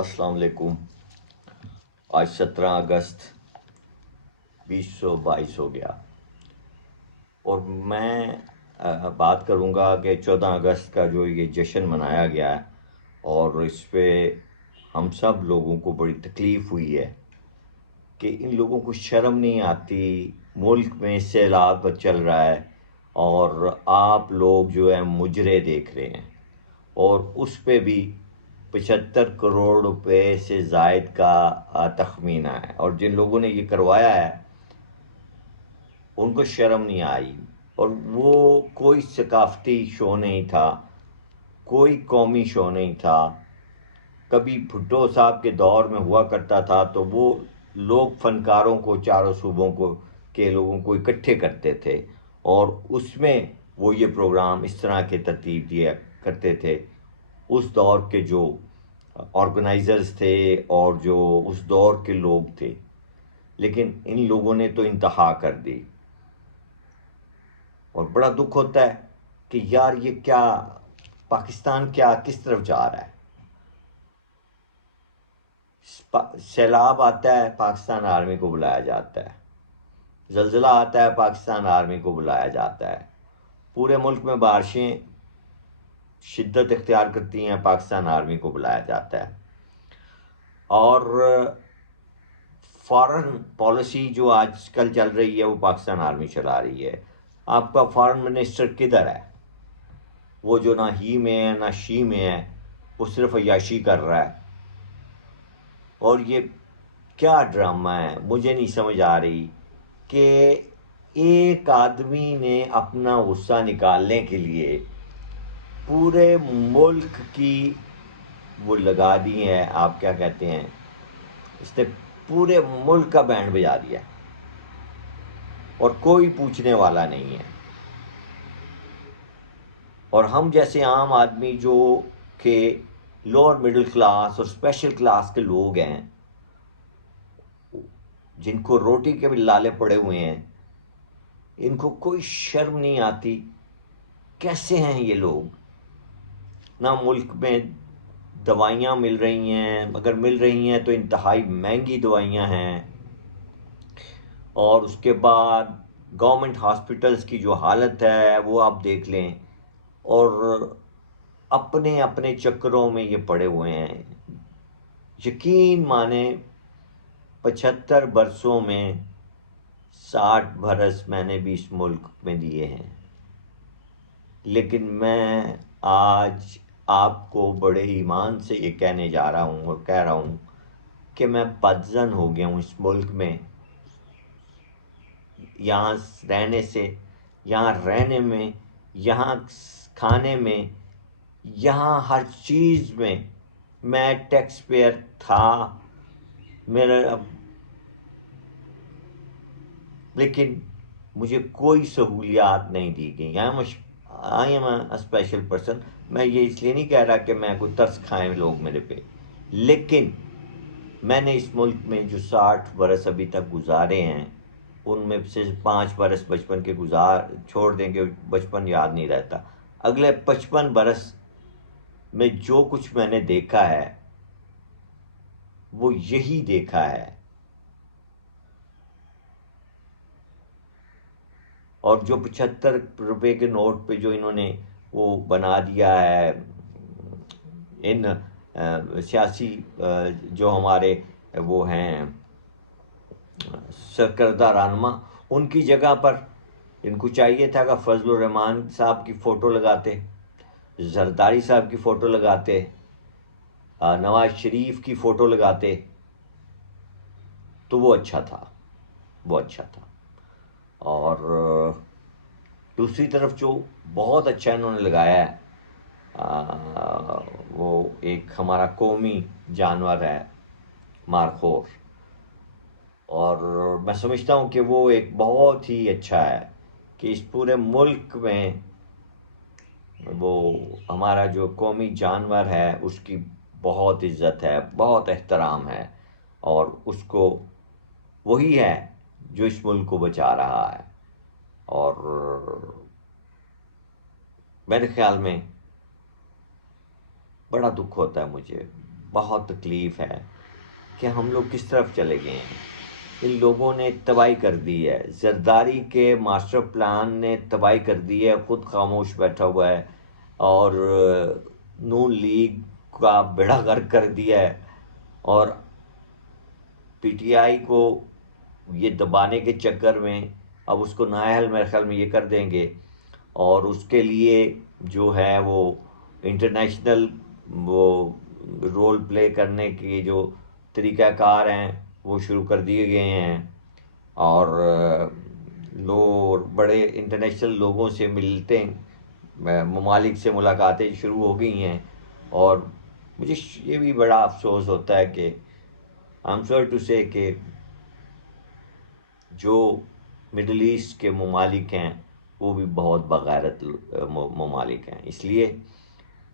السلام علیکم۔ آج 17 اگست 2022 ہو گیا اور میں بات کروں گا کہ 14 اگست کا جو یہ جشن منایا گیا ہے اور اس پہ ہم سب لوگوں کو بڑی تکلیف ہوئی ہے کہ ان لوگوں کو شرم نہیں آتی۔ ملک میں سیلاب چل رہا ہے اور آپ لوگ جو ہے مجرے دیکھ رہے ہیں اور اس پہ بھی 75 کروڑ روپے سے زائد کا تخمینہ ہے، اور جن لوگوں نے یہ کروایا ہے ان کو شرم نہیں آئی۔ اور وہ کوئی ثقافتی شو نہیں تھا، کوئی قومی شو نہیں تھا۔ کبھی بھٹو صاحب کے دور میں ہوا کرتا تھا تو وہ لوگ فنکاروں کو چاروں صوبوں کو کے لوگوں کو اکٹھے کرتے تھے اور اس میں وہ یہ پروگرام اس طرح کے ترتیب دیا کرتے تھے۔ اس دور کے جو آرگنائزرز تھے اور جو اس دور کے لوگ تھے، لیکن ان لوگوں نے تو انتہا کر دی اور بڑا دکھ ہوتا ہے کہ یار یہ کیا پاکستان کیا کس طرف جا رہا ہے۔ سیلاب آتا ہے پاکستان آرمی کو بلایا جاتا ہے، زلزلہ آتا ہے پاکستان آرمی کو بلایا جاتا ہے، پورے ملک میں بارشیں شدت اختیار کرتی ہیں پاکستان آرمی کو بلایا جاتا ہے۔ اور فارن پالیسی جو آج کل چل رہی ہے وہ پاکستان آرمی چلا رہی ہے۔ آپ کا فارن منسٹر کدھر ہے؟ وہ جو نہ ہی میں ہے نہ شی میں ہے، وہ صرف عیاشی کر رہا ہے۔ اور یہ کیا ڈرامہ ہے، مجھے نہیں سمجھ آ رہی کہ ایک آدمی نے اپنا غصہ نکالنے کے لیے پورے ملک کی وہ لگا دی ہے، آپ کیا کہتے ہیں، اس نے پورے ملک کا بینڈ بجا دیا اور کوئی پوچھنے والا نہیں ہے۔ اور ہم جیسے عام آدمی جو کہ لوور مڈل کلاس اور اسپیشل کلاس کے لوگ ہیں، جن کو روٹی کے بھی لالے پڑے ہوئے ہیں، ان کو کوئی شرم نہیں آتی۔ کیسے ہیں یہ لوگ؟ نہ ملک میں دوائیاں مل رہی ہیں، اگر مل رہی ہیں تو انتہائی مہنگی دوائیاں ہیں، اور اس کے بعد گورنمنٹ ہاسپٹلز کی جو حالت ہے وہ آپ دیکھ لیں، اور اپنے اپنے چکروں میں یہ پڑے ہوئے ہیں۔ یقین مانیں 75 برسوں میں 60 برس میں نے بھی اس ملک میں دیے ہیں، لیکن میں آج آپ کو بڑے ایمان سے یہ کہنے جا رہا ہوں اور کہہ رہا ہوں کہ میں بدظن ہو گیا ہوں اس ملک میں، یہاں رہنے میں، یہاں کھانے میں، یہاں ہر چیز میں۔ میں ٹیکس پیئر تھا میرا، لیکن مجھے کوئی سہولیات نہیں دی گئی۔ I am a special person. میں یہ اس لیے نہیں کہہ رہا کہ میں کوئی ترس کھائیں لوگ میرے پہ، لیکن میں نے اس ملک میں جو 60 برس ابھی تک گزارے ہیں، ان میں سے 5 برس بچپن کے چھوڑ دیں کہ بچپن یاد نہیں رہتا، اگلے 55 برس میں جو کچھ میں نے دیکھا ہے وہ یہی دیکھا ہے۔ اور جو 75 روپے کے نوٹ پہ جو انہوں نے وہ بنا دیا ہے، ان سیاسی جو ہمارے وہ ہیں سرکردہ رہنما، ان کی جگہ پر ان کو چاہیے تھا کہ فضل الرحمان صاحب کی فوٹو لگاتے، زرداری صاحب کی فوٹو لگاتے، نواز شریف کی فوٹو لگاتے، تو وہ اچھا تھا، وہ اچھا تھا۔ اور دوسری طرف جو بہت اچھا انہوں نے لگایا ہے، وہ ایک ہمارا قومی جانور ہے مارخور، اور میں سمجھتا ہوں کہ وہ ایک بہت ہی اچھا ہے کہ اس پورے ملک میں وہ ہمارا جو قومی جانور ہے اس کی بہت عزت ہے، بہت احترام ہے، اور اس کو وہی ہے جو اس ملک کو بچا رہا ہے۔ اور میرے خیال میں بڑا دکھ ہوتا ہے مجھے بہت تکلیف ہے کہ ہم لوگ کس طرف چلے گئے ہیں. ان لوگوں نے تباہی کر دی ہے، زرداری کے ماسٹر پلان نے تباہی کر دی ہے، خود خاموش بیٹھا ہوا ہے، اور نون لیگ کا بیڑا غرق کر دیا ہے، اور پی ٹی آئی کو یہ دبانے کے چکر میں اب اس کو نااہل میرے خیال میں یہ کر دیں گے، اور اس کے لیے جو ہے وہ انٹرنیشنل وہ رول پلے کرنے کی جو طریقہ کار ہیں وہ شروع کر دیے گئے ہیں، اور بڑے انٹرنیشنل لوگوں سے ملتے ہیں، ممالک سے ملاقاتیں شروع ہو گئی ہیں. اور مجھے یہ بھی بڑا افسوس ہوتا ہے کہ آئی ایم سوری ٹو سے کہ جو مڈل ایسٹ کے ممالک ہیں وہ بھی بہت بغیرت ممالک ہیں، اس لیے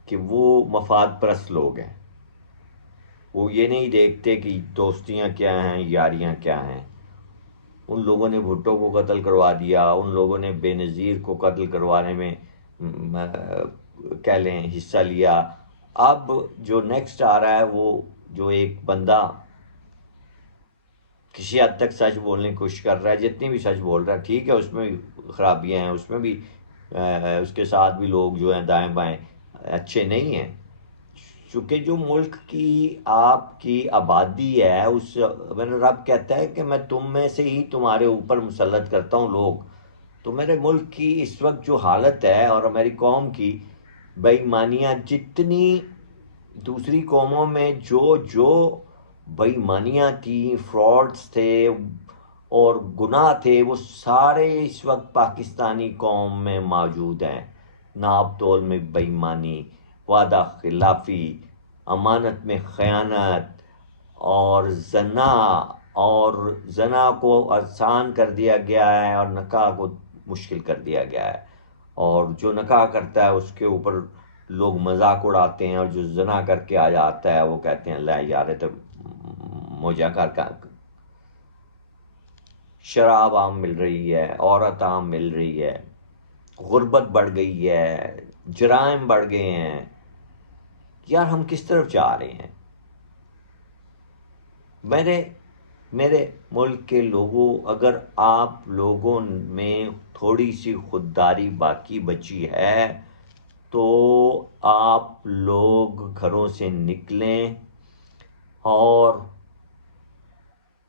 کہ وہ مفاد پرست لوگ ہیں. وہ یہ نہیں دیکھتے کہ دوستیاں کیا ہیں، یاریاں کیا ہیں. ان لوگوں نے بھٹو کو قتل کروا دیا، ان لوگوں نے بے نظیر کو قتل کروانے میں کہہ لیں حصہ لیا. اب جو نیکسٹ آ رہا ہے وہ جو ایک بندہ کسی حد تک سچ بولنے کی کوشش کر رہا ہے، جتنی بھی سچ بول رہا ہے ٹھیک ہے، اس میں بھی خرابیاں ہیں، اس میں بھی اس کے ساتھ بھی لوگ جو ہیں دائیں بائیں اچھے نہیں ہیں. چونکہ جو ملک کی آپ کی آبادی ہے، اس میرا رب کہتا ہے کہ میں تم میں سے ہی تمہارے اوپر مسلط کرتا ہوں لوگ. تو میرے ملک کی اس وقت جو حالت ہے اور میری قوم کی بے ایمانیاں، جتنی دوسری قوموں میں جو بے ایمانیاں تھیں، فراڈس تھے اور گناہ تھے، وہ سارے اس وقت پاکستانی قوم میں موجود ہیں. ناپ تول میں بے ایمانی، وعدہ خلافی، امانت میں خیانت، اور زنا کو آسان کر دیا گیا ہے اور نکاح کو مشکل کر دیا گیا ہے. اور جو نکاح کرتا ہے اس کے اوپر لوگ مذاق اڑاتے ہیں، اور جو زنا کر کے آ جاتا ہے وہ کہتے ہیں اللہ یار تو موجہ کر. شراب عام مل رہی ہے، عورت عام مل رہی ہے، غربت بڑھ گئی ہے، جرائم بڑھ گئے ہیں. یار ہم کس طرف جا رہے ہیں؟ میرے ملک کے لوگوں، اگر آپ لوگوں میں تھوڑی سی خودداری باقی بچی ہے تو آپ لوگ گھروں سے نکلیں، اور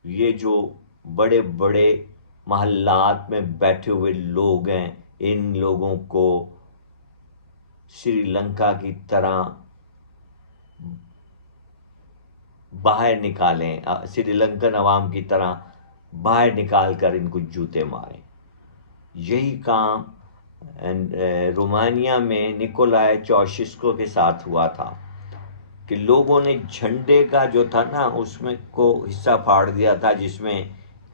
یہ جو بڑے بڑے محلات میں بیٹھے ہوئے لوگ ہیں ان لوگوں کو سری لنکا کی طرح باہر نکالیں، سری لنکن عوام کی طرح باہر نکال کر ان کو جوتے ماریں. یہی کام رومانیہ میں نکولائے چاوشسکو کے ساتھ ہوا تھا کہ لوگوں نے جھنڈے کا جو تھا نا اس میں کو حصہ پھاڑ دیا تھا جس میں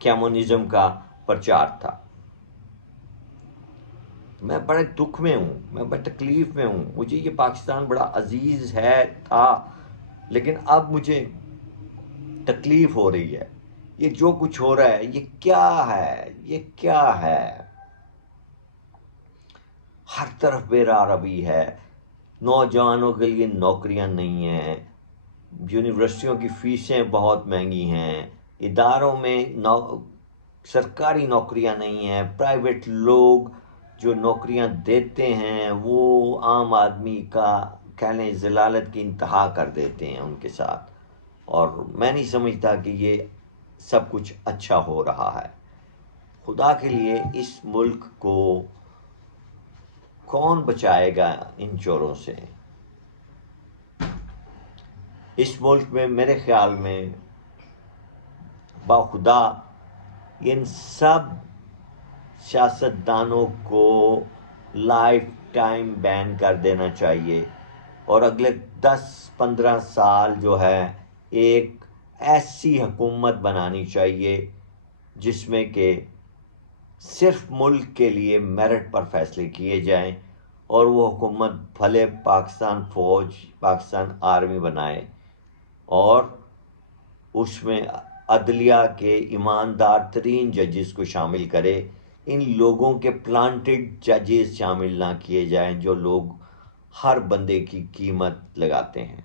کمیونزم کا پرچار تھا. میں بڑے دکھ میں ہوں، میں بڑے تکلیف میں ہوں. مجھے یہ پاکستان بڑا عزیز ہے تھا، لیکن اب مجھے تکلیف ہو رہی ہے. یہ جو کچھ ہو رہا ہے یہ کیا ہے؟ یہ کیا ہے؟ ہر طرف بے روی ہے، نوجوانوں کے لیے نوکریاں نہیں ہیں، یونیورسٹیوں کی فیسیں بہت مہنگی ہیں، اداروں میں سرکاری نوکریاں نہیں ہیں، پرائیویٹ لوگ جو نوکریاں دیتے ہیں وہ عام آدمی کا کہہ لیں ذلالت کی انتہا کر دیتے ہیں ان کے ساتھ. اور میں نہیں سمجھتا کہ یہ سب کچھ اچھا ہو رہا ہے. خدا کے لیے اس ملک کو کون بچائے گا ان چوروں سے؟ اس ملک میں میرے خیال میں باخدا ان سب سیاستدانوں کو لائف ٹائم بین کر دینا چاہیے، اور اگلے 10-15 سال جو ہے ایک ایسی حکومت بنانی چاہیے جس میں کہ صرف ملک کے لیے میرٹ پر فیصلے کیے جائیں، اور وہ حکومت بھلے پاکستان فوج، پاکستان آرمی بنائے، اور اس میں عدلیہ کے ایماندار ترین ججز کو شامل کرے. ان لوگوں کے پلانٹڈ ججز شامل نہ کیے جائیں جو لوگ ہر بندے کی قیمت لگاتے ہیں.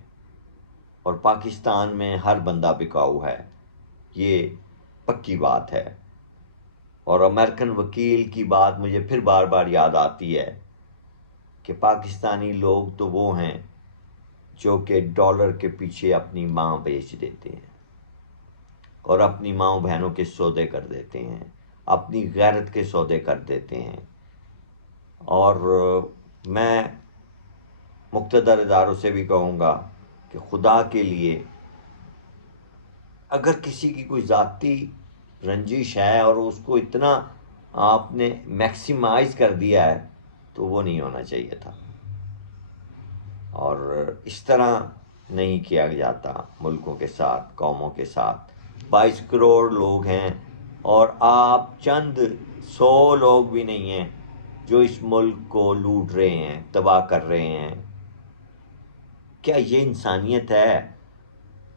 اور پاکستان میں ہر بندہ بکاؤ ہے، یہ پکی بات ہے۔ اور امریکن وکیل کی بات مجھے پھر بار بار یاد آتی ہے کہ پاکستانی لوگ تو وہ ہیں جو کہ ڈالر کے پیچھے اپنی ماں بیچ دیتے ہیں اور اپنی ماں بہنوں کے سودے کر دیتے ہیں، اپنی غیرت کے سودے کر دیتے ہیں۔ اور میں مقتدر اداروں سے بھی کہوں گا کہ خدا کے لیے اگر کسی کی کوئی ذاتی رنجش ہے اور اس کو اتنا آپ نے میکسیمائز کر دیا ہے تو وہ نہیں ہونا چاہیے تھا، اور اس طرح نہیں کیا جاتا ملکوں کے ساتھ، قوموں کے ساتھ۔ 22 کروڑ لوگ ہیں اور آپ چند 100 لوگ بھی نہیں ہیں جو اس ملک کو لوٹ رہے ہیں، تباہ کر رہے ہیں۔ کیا یہ انسانیت ہے؟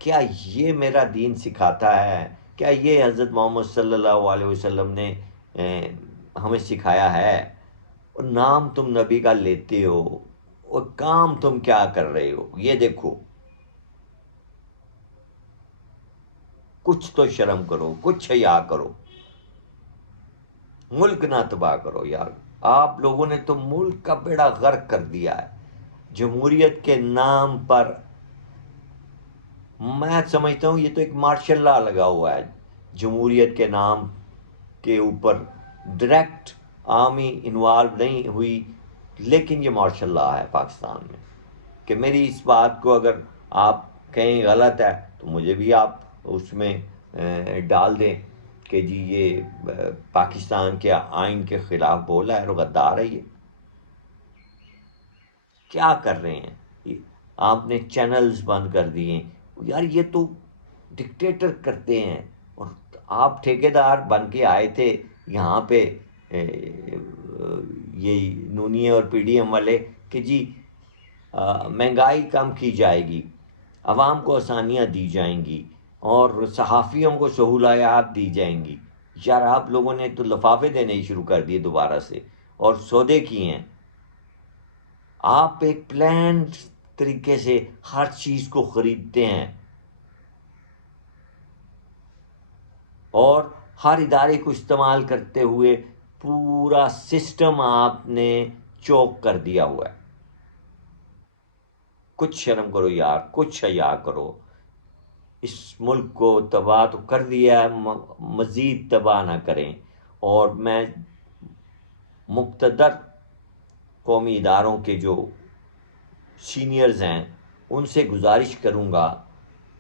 کیا یہ میرا دین سکھاتا ہے؟ کیا یہ حضرت محمد صلی اللہ علیہ وسلم نے ہمیں سکھایا ہے؟ اور نام تم نبی کا لیتے ہو اور کام تم کیا کر رہے ہو؟ یہ دیکھو، کچھ تو شرم کرو، کچھ حیا کرو، ملک نہ تباہ کرو یار۔ آپ لوگوں نے تو ملک کا بیڑا غرق کر دیا ہے جمہوریت کے نام پر۔ میں سمجھتا ہوں یہ تو ایک مارشل لا لگا ہوا ہے جمہوریت کے نام کے اوپر، ڈائریکٹ آرمی انوالو نہیں ہوئی، لیکن یہ مارشل لا ہے پاکستان میں کہ میری اس بات کو اگر آپ کہیں غلط ہے تو مجھے بھی آپ اس میں ڈال دیں کہ جی یہ پاکستان کے آئین کے خلاف بولا ہے اور غدار ہے۔ یہ کیا کر رہے ہیں؟ آپ نے چینلز بند کر دیے یار، یہ تو ڈکٹیٹر کرتے ہیں۔ اور آپ ٹھیکیدار بن کے آئے تھے یہاں پہ یہ نونیے اور پی ڈی ایم والے کہ جی مہنگائی کم کی جائے گی، عوام کو آسانیاں دی جائیں گی اور صحافیوں کو سہولیات دی جائیں گی۔ یار آپ لوگوں نے تو لفافے دینے ہی شروع کر دیے دوبارہ سے اور سودے کیے ہیں۔ آپ ایک پلان طریقے سے ہر چیز کو خریدتے ہیں اور ہر ادارے کو استعمال کرتے ہوئے پورا سسٹم آپ نے چوک کر دیا ہوا ہے۔ کچھ شرم کرو یار، کچھ حیا کرو۔ اس ملک کو تباہ تو کر دیا ہے، مزید تباہ نہ کریں۔ اور میں مقتدر قومی اداروں کے جو سینئرز ہیں ان سے گزارش کروں گا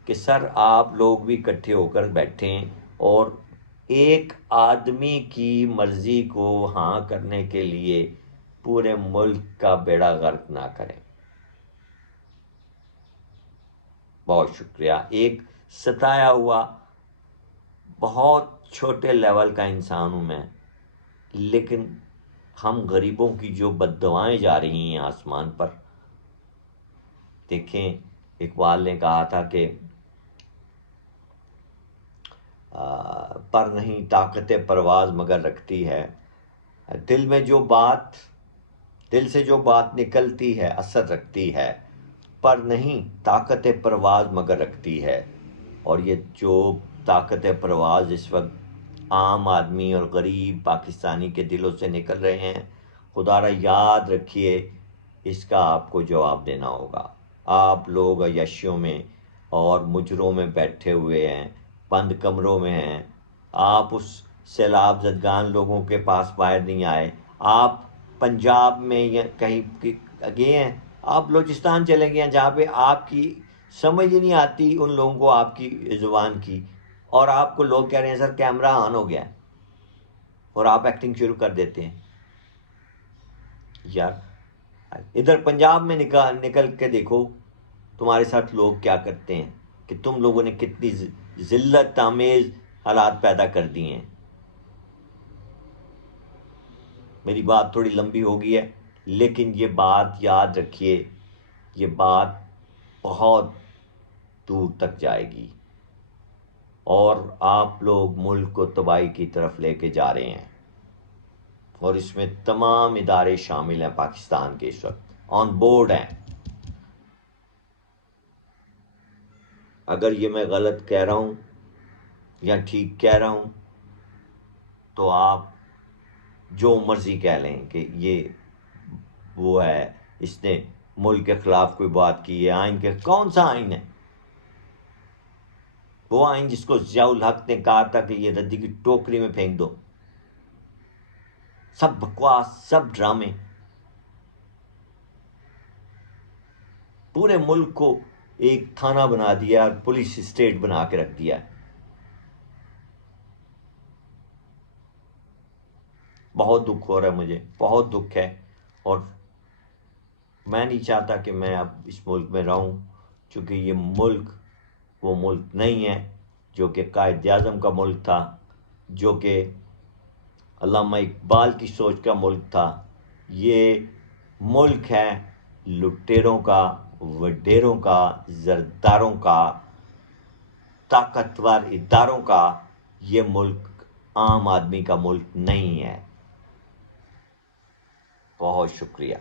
کہ سر آپ لوگ بھی اکٹھے ہو کر بیٹھیں اور ایک آدمی کی مرضی کو ہاں کرنے کے لیے پورے ملک کا بیڑا غرق نہ کریں۔ بہت شکریہ۔ ایک ستایا ہوا بہت چھوٹے لیول کا انسان ہوں میں، لیکن ہم غریبوں کی جو بد دعائیں جا رہی ہیں آسمان پر، دیکھیں اقبال نے کہا تھا کہ پر نہیں طاقت پرواز مگر رکھتی ہے، دل سے جو بات نکلتی ہے اثر رکھتی ہے، پر نہیں طاقت پرواز مگر رکھتی ہے۔ اور یہ جو طاقت پرواز اس وقت عام آدمی اور غریب پاکستانی کے دلوں سے نکل رہے ہیں، خدا را یاد رکھیے اس کا آپ کو جواب دینا ہوگا۔ آپ لوگ عیاشیوں میں اور مجروں میں بیٹھے ہوئے ہیں، بند کمروں میں ہیں، آپ اس سیلاب زدگان لوگوں کے پاس باہر نہیں آئے۔ آپ پنجاب میں یا کہیں گئے ہیں، آپ بلوچستان چلے گئے ہیں جہاں پہ آپ کی سمجھ ہی نہیں آتی ان لوگوں کو آپ کی زبان کی، اور آپ کو لوگ کہہ رہے ہیں سر کیمرہ آن ہو گیا ہے، اور آپ ایکٹنگ شروع کر دیتے ہیں۔ یار ادھر پنجاب میں نکل کے دیکھو تمہارے ساتھ لوگ کیا کرتے ہیں، کہ تم لوگوں نے کتنی ذلت آمیز حالات پیدا کر دیے ہیں۔ میری بات تھوڑی لمبی ہو گئی ہے، لیکن یہ بات یاد رکھیے، یہ بات بہت دور تک جائے گی اور آپ لوگ ملک کو تباہی کی طرف لے کے جا رہے ہیں، اور اس میں تمام ادارے شامل ہیں پاکستان کے، اس وقت آن بورڈ ہیں۔ اگر یہ میں غلط کہہ رہا ہوں یا ٹھیک کہہ رہا ہوں تو آپ جو مرضی کہہ لیں کہ یہ وہ ہے، اس نے ملک کے خلاف کوئی بات کی ہے، آئین کے کون سا آئین ہے؟ وہ آئین جس کو ضیاء الحق نے کہا تھا کہ یہ ردی کی ٹوکری میں پھینک دو. سب بکواس، سب ڈرامے. پورے ملک کو ایک تھانہ بنا دیا اور پولیس اسٹیٹ بنا کے رکھ دیا. بہت دکھ ہو رہا ہے، مجھے بہت دکھ ہے، اور میں نہیں چاہتا کہ میں اب اس ملک میں رہوں، چونکہ یہ ملک وہ ملک نہیں ہے جو کہ قائد اعظم کا ملک تھا، جو کہ علامہ اقبال کی سوچ کا ملک تھا. یہ ملک ہے لٹیروں کا، وڈیروں کا، زرداروں کا، طاقتور اداروں کا. یہ ملک عام آدمی کا ملک نہیں ہے. بہت شکریہ.